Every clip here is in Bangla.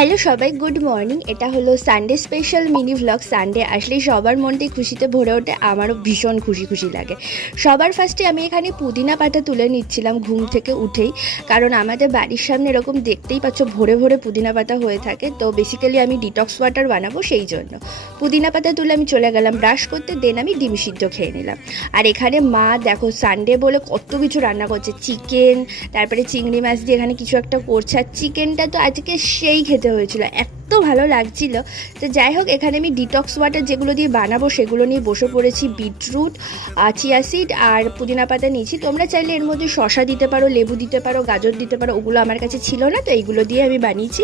হ্যালো সবাই, গুড মর্নিং। এটা হলো Sunday special mini vlog. Sunday আসলেই সবার মনটাই খুশিতে ভরে ওঠে, আমারও ভীষণ খুশি খুশি লাগে। সবার ফার্স্টে আমি এখানে পুদিনা পাতা তুলে নিচ্ছিলাম ঘুম থেকে উঠেই, কারণ আমাদের বাড়ির সামনে এরকম দেখতেই পাচ্ছ ভরে ভরে পুদিনা পাতা হয়ে থাকে। তো বেসিক্যালি আমি ডিটক্স ওয়াটার বানাবো, সেই জন্য পুদিনা পাতা তুলে আমি চলে গেলাম ব্রাশ করতে। দেন আমি ডিম সিদ্ধ খেয়ে নিলাম। আর এখানে মা দেখো সানডে বলে কত কিছু রান্না করছে, চিকেন, তারপরে চিংড়ি মাছ দিয়ে এখানে কিছু একটা করছে। আর চিকেনটা তো আজকে সেই খেতে হয়েছিল, এত ভালো লাগছিল। তো যাই হোক, এখানে আমি ডিটক্স ওয়াটার যেগুলো দিয়ে বানাবো সেগুলো নিয়ে বসে পড়েছি। বিটরুট, চিয়া সিড আর পুদিনা পাতা নিয়েছি। তোমরা চাইলে এর মধ্যে শসা দিতে পারো, লেবু দিতে পারো, গাজর দিতে পারো, ওগুলো আমার কাছে ছিল না, তো এইগুলো দিয়ে আমি বানিয়েছি।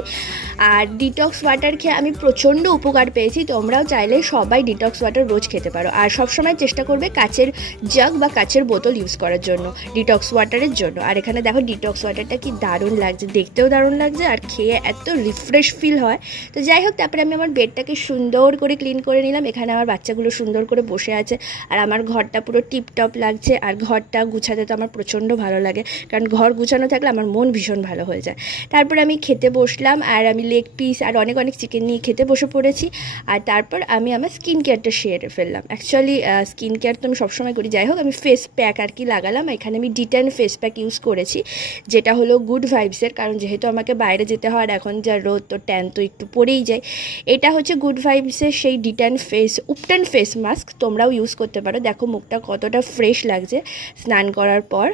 আর ডিটক্স ওয়াটার খেয়ে আমি প্রচণ্ড উপকার পেয়েছি। তোমরাও চাইলে সবাই ডিটক্স ওয়াটার রোজ খেতে পারো। আর সবসময় চেষ্টা করবে কাচের জাগ বা কাচের বোতল ইউজ করার জন্য ডিটক্স ওয়াটারের জন্য। আর এখানে দেখো ডিটক্স ওয়াটারটা কি দারুণ লাগছে, দেখতেও দারুণ লাগছে আর খেয়ে এত রিফ্রেশ ফিল হয়। তো যাই হোক, তারপরে আমি আমার বেডটাকে সুন্দর করে ক্লিন করে নিলাম। এখানে আমার বাচ্চাগুলো সুন্দর করে বসে আছে আর আমার ঘরটা পুরো টিপটপ লাগছে। আর ঘরটা গুছাতে তো আমার প্রচণ্ড ভালো লাগে, কারণ ঘর গুছানো থাকলে আমার মন ভীষণ ভালো হয়ে যায়। তারপর আমি খেতে বসলাম আর আমি লেগ পিস আর অনেক অনেক চিকেন নিয়ে খেতে বসে পড়েছি। আর তারপর আমি আমার স্কিন কেয়ারটা সেরে ফেললাম। অ্যাকচুয়ালি স্কিন কেয়ার তো আমি সবসময় করি। যাই হোক, আমি ফেস প্যাক আর কি লাগালাম। এখানে আমি D10 ফেস প্যাক ইউজ করেছি, যেটা হলো গুড ভাইবসের, কারণ যেহেতু আমাকে বাইরে যেতে হয় আর এখন যা রোদ, তো ট্যান তো একটু পড়েই যায়। এটা হচ্ছে গুড ভাইবসের সেই D10 উপটান ফেস মাস্ক, তোমরাও ইউজ করতে পারো। দেখো মুখটা কতটা ফ্রেশ লাগছে স্নান করার পর।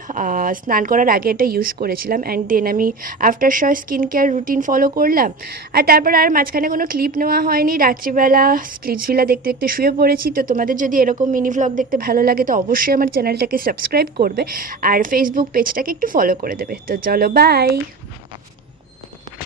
স্নান করার আগে এটা ইউজ করেছিলাম। অ্যান্ড দেন আমি after shower skin care routine follow করলাম। আর তারপর আর মাঝখানে কোনো ক্লিপ নেওয়া হয়নি। রাত্রিবেলা স্প্লিটসভিলা দেখতে দেখতে শুয়ে পড়েছি। তো তোমাদের যদি এরকম মিনি ভ্লগ দেখতে ভালো লাগে তো অবশ্যই আমার চ্যানেলটাকে সাবস্ক্রাইব করবে আর ফেসবুক পেজটাকে একটু ফলো করে দেবে। তো চলো, বাই।